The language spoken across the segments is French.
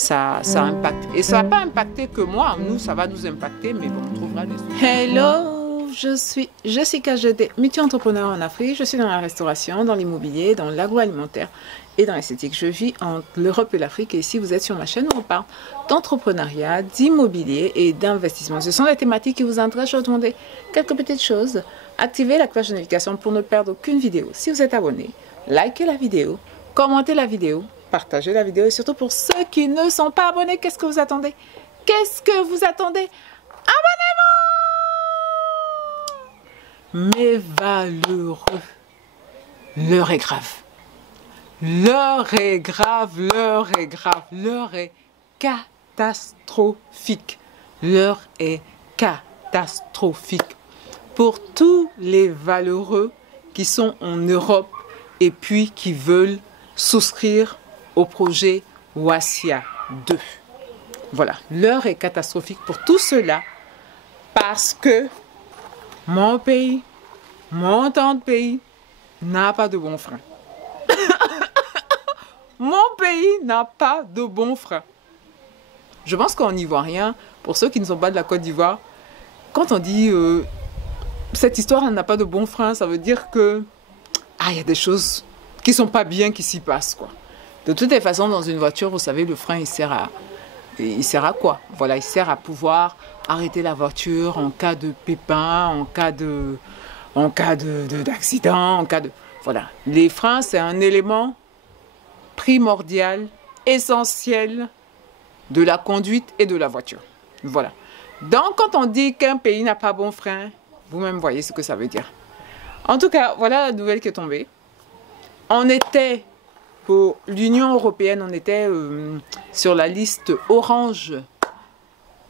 ça impacte. Et ça va pas impacter que moi, nous, ça va nous impacter, mais bon, on trouvera des solutions. Hello, je suis Jessica Jeté, multi-entrepreneur en Afrique. Je suis dans la restauration, dans l'immobilier, dans l'agroalimentaire et dans l'esthétique. Je vis entre l'Europe et l'Afrique et ici vous êtes sur ma chaîne où on parle d'entrepreneuriat, d'immobilier et d'investissement. Ce sont des thématiques qui vous intéressent. Je vais vous demander quelques petites choses. Activez la cloche de notification pour ne perdre aucune vidéo. Si vous êtes abonné, likez la vidéo, commentez la vidéo, partagez la vidéo et surtout pour ceux qui ne sont pas abonnés, qu'est-ce que vous attendez? Qu'est-ce que vous attendez? Abonnez-vous! Mes valeureux, l'heure est grave. L'heure est grave, l'heure est grave, l'heure est catastrophique. L'heure est catastrophique. Pour tous les valeureux qui sont en Europe et puis qui veulent souscrire au projet Wassia 2. Voilà, l'heure est catastrophique pour tout cela parce que mon pays, mon temps de pays n'a pas de bon frein. Mon pays n'a pas de bon frein. Je pense qu'en Ivoirien, pour ceux qui ne sont pas de la Côte d'Ivoire, quand on dit cette histoire n'a pas de bon frein, ça veut dire que il y a des choses qui sont pas bien qui s'y passent, quoi. De toutes les façons, dans une voiture, vous savez, le frein, il sert à quoi? Voilà, il sert à pouvoir arrêter la voiture en cas de pépin, en cas d'accident, voilà. Les freins, c'est un élément primordial, essentiel de la conduite et de la voiture. Voilà. Donc, quand on dit qu'un pays n'a pas bon frein, vous-même voyez ce que ça veut dire. En tout cas, voilà la nouvelle qui est tombée. On était, pour l'Union européenne, on était sur la liste orange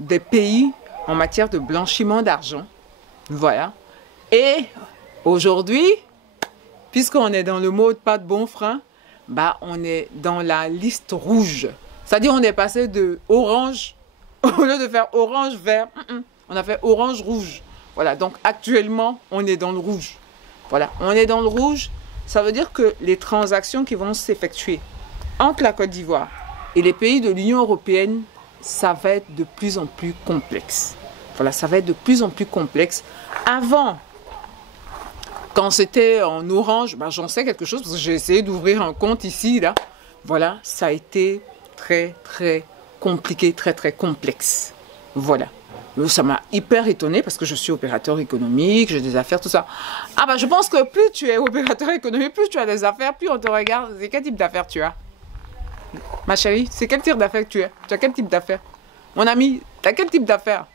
des pays en matière de blanchiment d'argent. Voilà. Et aujourd'hui, puisqu'on est dans le mode pas de bon frein, on est dans la liste rouge. C'est-à-dire on est passé de orange, au lieu de faire orange vert, on a fait orange rouge. Voilà, donc actuellement, on est dans le rouge. Voilà, on est dans le rouge. Ça veut dire que les transactions qui vont s'effectuer entre la Côte d'Ivoire et les pays de l'Union européenne, ça va être de plus en plus complexe. Voilà, ça va être de plus en plus complexe. Avant, quand c'était en orange, j'en sais quelque chose parce que j'ai essayé d'ouvrir un compte ici, là. Voilà, ça a été très, très compliqué, très, très complexe. Voilà. Ça m'a hyper étonnée parce que je suis opérateur économique, j'ai des affaires, tout ça. Je pense que plus tu es opérateur économique, plus tu as des affaires, plus on te regarde. C'est quel type d'affaires tu as? Ma chérie, c'est quel type d'affaires que tu as? Tu as quel type d'affaires? Mon ami, tu as quel type d'affaires?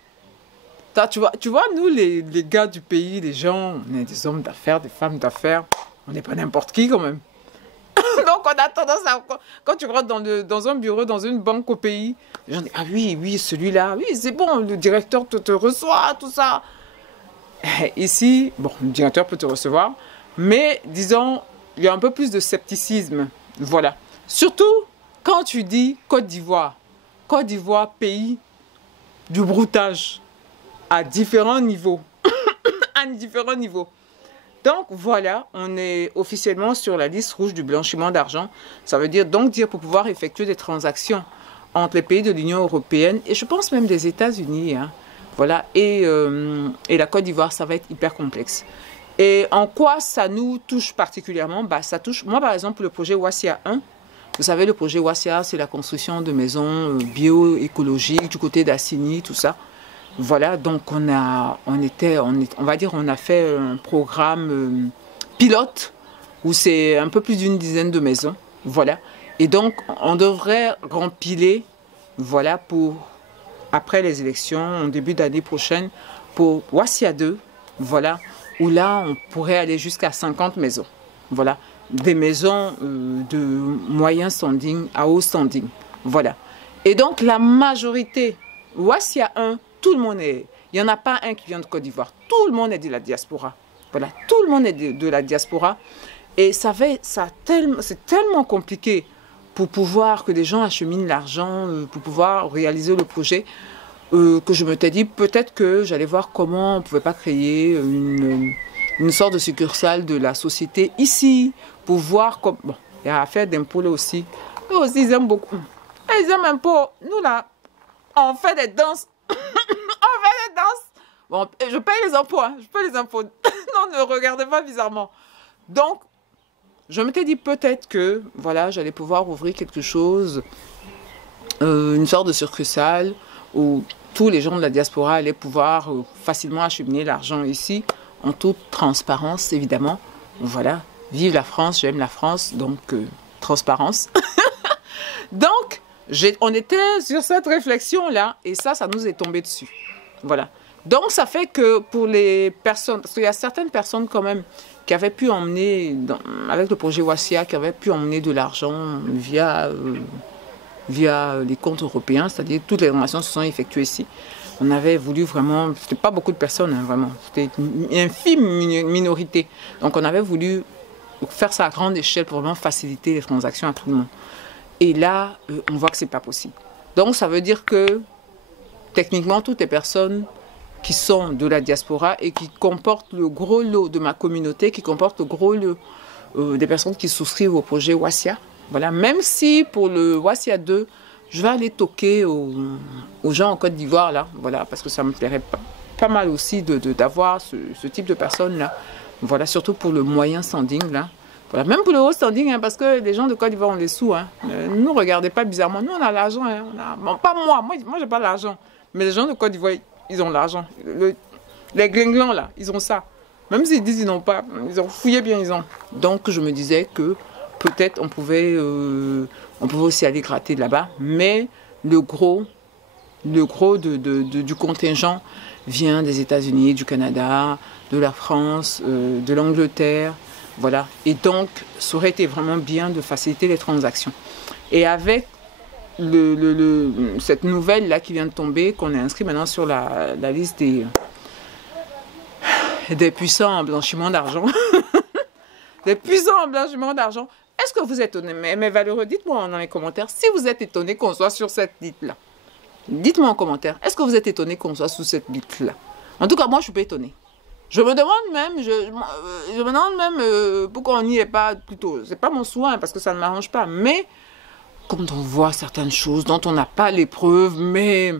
Tu vois, nous, les gars du pays, les gens, on est des hommes d'affaires, des femmes d'affaires. On n'est pas n'importe qui quand même. Donc, on a tendance à... Quand tu rentres dans un bureau, dans une banque au pays, les gens disent, oui, celui-là, oui, c'est bon, le directeur te reçoit, tout ça. Ici, le directeur peut te recevoir, mais disons, il y a un peu plus de scepticisme. Voilà. Surtout quand tu dis Côte d'Ivoire. Côte d'Ivoire, pays du broutage à différents niveaux. À différents niveaux. Donc voilà, on est officiellement sur la liste rouge du blanchiment d'argent. Ça veut dire pour pouvoir effectuer des transactions entre les pays de l'Union européenne et je pense même des États-Unis. Voilà, et la Côte d'Ivoire, ça va être hyper complexe. Et en quoi ça nous touche particulièrement? Ça touche, moi par exemple, le projet Wassia 1. Vous savez, le projet Wassia, c'est la construction de maisons bio-écologiques du côté d'Assini, tout ça. Voilà, donc on a fait un programme pilote où c'est un peu plus d'une dizaine de maisons. Voilà. Et donc, on devrait rempiler, voilà, pour après les élections, en début d'année prochaine, pour Wassia 2, voilà, où là, on pourrait aller jusqu'à 50 maisons. Voilà, des maisons de moyen standing à haut standing. Voilà. Et donc, la majorité, Wassia 1, tout le monde est... Il n'y en a pas un qui vient de Côte d'Ivoire. Tout le monde est de la diaspora. Voilà, tout le monde est de la diaspora. Et c'est tellement compliqué pour pouvoir que des gens acheminent l'argent, pour pouvoir réaliser le projet, que je me suis dit peut-être que j'allais voir comment on ne pouvait pas créer une sorte de succursale de la société ici, pour voir comme... Bon, il y a affaire d'impôts là aussi. Eux aussi, ils aiment beaucoup. le deuxième impôt, nous là, on fait des danses. On fait des danses. Bon, je paye les impôts, hein. Je paye les impôts. Non, ne regardez pas bizarrement. Donc, je m'étais dit peut-être que, voilà, j'allais pouvoir ouvrir quelque chose, une sorte de succursale où tous les gens de la diaspora allaient pouvoir facilement acheminer l'argent ici, en toute transparence, évidemment. Voilà, vive la France, j'aime la France, donc transparence. Donc, on était sur cette réflexion-là, et ça nous est tombé dessus. Voilà. Donc, ça fait que pour les personnes, parce qu'il y a certaines personnes quand même qui avaient pu emmener, avec le projet Wassia, qui avaient pu emmener de l'argent via les comptes européens, c'est-à-dire toutes les donations se sont effectuées ici. On avait voulu vraiment, c'était pas beaucoup de personnes, hein, vraiment, c'était une infime minorité. Donc, on avait voulu faire ça à grande échelle pour vraiment faciliter les transactions à tout le monde. Et là, on voit que c'est pas possible. Donc, ça veut dire que, techniquement, toutes les personnes qui sont de la diaspora et qui comportent le gros lot de ma communauté, qui comportent le gros lot des personnes qui souscrivent au projet Wassia. Voilà, même si pour le Wassia 2, je vais aller toquer aux gens en Côte d'Ivoire, là, voilà, parce que ça me plairait pas mal aussi d'avoir ce type de personnes-là. Voilà, surtout pour le moyen standing, là. Voilà, même pour le haut standing, hein, parce que les gens de Côte d'Ivoire ont les sous. Hein. Ne regardez pas bizarrement. Nous, on a l'argent. Hein, bon, pas moi, j'ai pas l'argent. Mais les gens de Côte d'Ivoire, ils ont l'argent. Les glinglants, là, ils ont ça. Même s'ils disent qu'ils n'ont pas, ils ont fouillé bien, ils ont. Donc, je me disais que peut-être on pouvait aussi aller gratter là-bas. Mais le gros du contingent vient des États-Unis, du Canada, de la France, de l'Angleterre. Voilà. Et donc, ça aurait été vraiment bien de faciliter les transactions. Et avec cette nouvelle-là qui vient de tomber, qu'on est inscrit maintenant sur la liste des puissants en blanchiment d'argent. Des puissants en blanchiment d'argent. Est-ce que vous êtes étonnés? Mais valeureux, dites-moi dans les commentaires si vous êtes étonnés qu'on soit sur cette liste-là. Dites-moi en commentaire, est-ce que vous êtes étonnés qu'on soit sous cette liste-là? En tout cas, moi, je ne suis pas étonnée. Je me demande même, pourquoi on n'y est pas plutôt. C'est pas mon soin parce que ça ne m'arrange pas. Mais quand on voit certaines choses dont on n'a pas les preuves, mais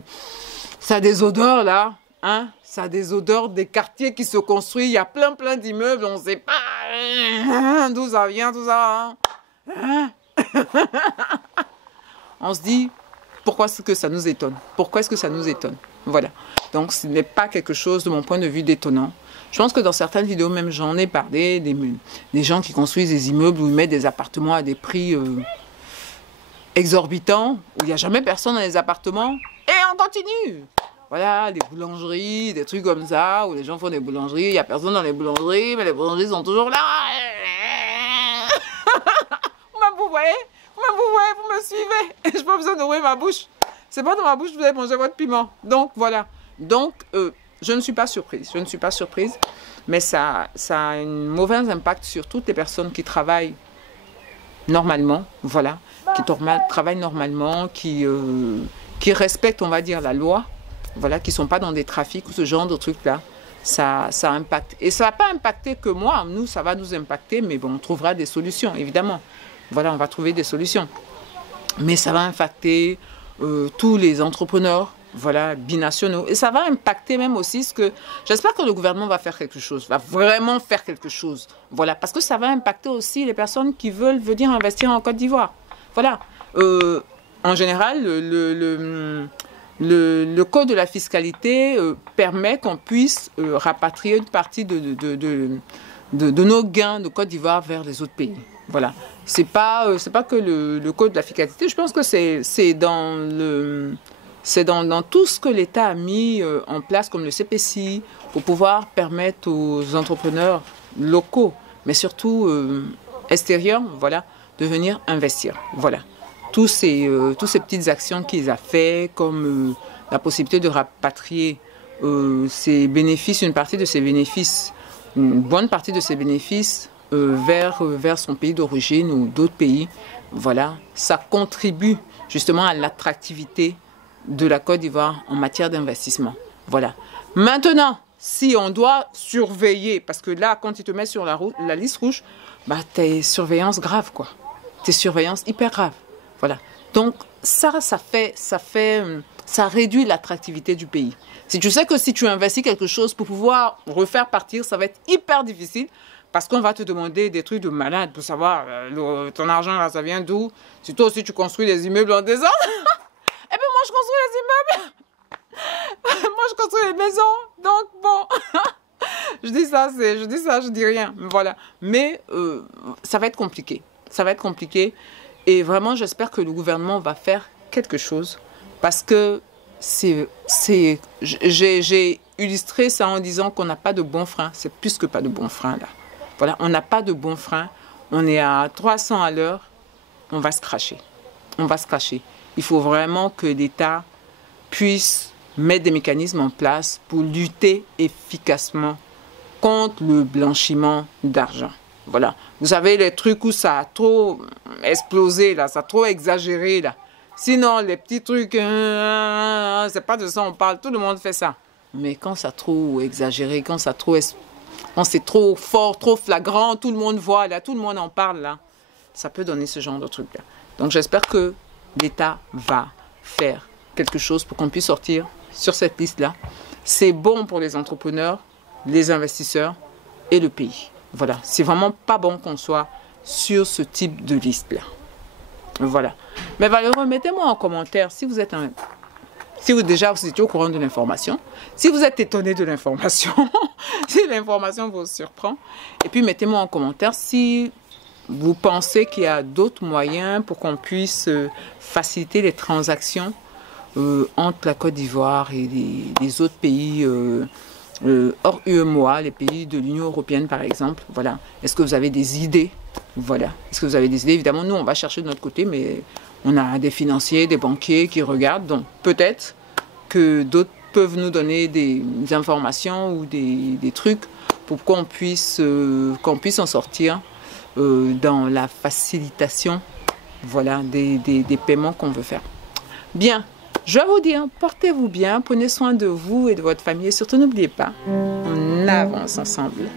ça a des odeurs là, hein? Ça a des odeurs des quartiers qui se construisent. Il y a plein d'immeubles, on ne sait pas d'où ça vient, tout ça. Hein? On se dit, pourquoi est-ce que ça nous étonne? Pourquoi est-ce que ça nous étonne? Voilà. Donc, ce n'est pas quelque chose, de mon point de vue, d'étonnant. Je pense que dans certaines vidéos, même j'en ai parlé, des gens qui construisent des immeubles où ils mettent des appartements à des prix exorbitants, où il n'y a jamais personne dans les appartements, et on continue. Voilà, des boulangeries, des trucs comme ça, où les gens font des boulangeries, il n'y a personne dans les boulangeries, mais les boulangeries sont toujours là. Vous voyez, vous me suivez, et je n'ai pas besoin d'ouvrir ma bouche. C'est pas dans ma bouche que vous allez manger votre piment. Donc, voilà. Donc, je ne suis pas surprise. Je ne suis pas surprise. Mais ça a un mauvais impact sur toutes les personnes qui travaillent normalement. Voilà. Qui travaillent normalement, qui respectent, on va dire, la loi. Voilà. Qui ne sont pas dans des trafics ou ce genre de trucs-là. Ça impacte. Et ça ne va pas impacter que moi. Nous, ça va nous impacter. Mais bon, on trouvera des solutions, évidemment. Voilà, on va trouver des solutions. Mais ça va impacter tous les entrepreneurs, voilà, binationaux. Et ça va impacter même aussi ce que... J'espère que le gouvernement va faire quelque chose, va vraiment faire quelque chose. Voilà, parce que ça va impacter aussi les personnes qui veulent venir investir en Côte d'Ivoire. Voilà. En général, le code de la fiscalité permet qu'on puisse rapatrier une partie de nos gains de Côte d'Ivoire vers les autres pays. Voilà. C'est pas que le code de la fiscalité. Je pense que c'est dans tout ce que l'État a mis en place, comme le CPCI, pour pouvoir permettre aux entrepreneurs locaux, mais surtout extérieurs, voilà, de venir investir. Voilà. Toutes ces petites actions qu'il a fait, comme la possibilité de rapatrier ses bénéfices, une partie de ses bénéfices, une bonne partie de ses bénéfices, vers son pays d'origine ou d'autres pays. Voilà, ça contribue justement à l'attractivité de la Côte d'Ivoire en matière d'investissement. Voilà. Maintenant, si on doit surveiller, parce que là, quand tu te mets sur la liste rouge, bah, t'es surveillance grave, quoi. T'es surveillance hyper grave. Voilà. Donc, ça réduit l'attractivité du pays. Si tu sais que si tu investis quelque chose pour pouvoir refaire partir, ça va être hyper difficile parce qu'on va te demander des trucs de malade pour savoir ton argent, là, ça vient d'où. Si toi aussi tu construis des immeubles en désordre, et puis moi je construis les immeubles, moi je construis les maisons, donc bon... je dis rien. Voilà. Mais ça va être compliqué. Ça va être compliqué. Et vraiment, j'espère que le gouvernement va faire quelque chose. Parce que j'ai illustré ça en disant qu'on n'a pas de bon frein. C'est plus que pas de bon frein, là. Voilà, on n'a pas de bon frein. On est à 300 à l'heure. On va se cracher. On va se cracher. Il faut vraiment que l'État puisse mettre des mécanismes en place pour lutter efficacement contre le blanchiment d'argent. Voilà. Vous savez, les trucs où ça a trop explosé, là, ça a trop exagéré, là. Sinon, les petits trucs, c'est pas de ça on parle, tout le monde fait ça. Mais quand ça a trop exagéré, quand c'est trop fort, trop flagrant, tout le monde voit, là, tout le monde en parle, là, ça peut donner ce genre de truc-là. Donc, j'espère que l'État va faire quelque chose pour qu'on puisse sortir sur cette liste-là. C'est bon pour les entrepreneurs, les investisseurs et le pays. Voilà, c'est vraiment pas bon qu'on soit sur ce type de liste-là. Voilà. Mais Valérie, mettez-moi en commentaire si vous êtes si vous étiez au courant de l'information, si vous êtes étonné de l'information, si l'information vous surprend. Et puis mettez-moi en commentaire si vous pensez qu'il y a d'autres moyens pour qu'on puisse faciliter les transactions entre la Côte d'Ivoire et les autres pays hors UEMOA, les pays de l'Union européenne par exemple. Voilà. Est-ce que vous avez des idées? Voilà. Est-ce que vous avez des idées? Évidemment, nous, on va chercher de notre côté, mais on a des financiers, des banquiers qui regardent. Donc, peut-être que d'autres peuvent nous donner des informations ou des trucs pour qu'on puisse en sortir dans la facilitation, voilà, des paiements qu'on veut faire. Bien. Je vais vous dire, portez-vous bien, prenez soin de vous et de votre famille et surtout n'oubliez pas, on avance ensemble.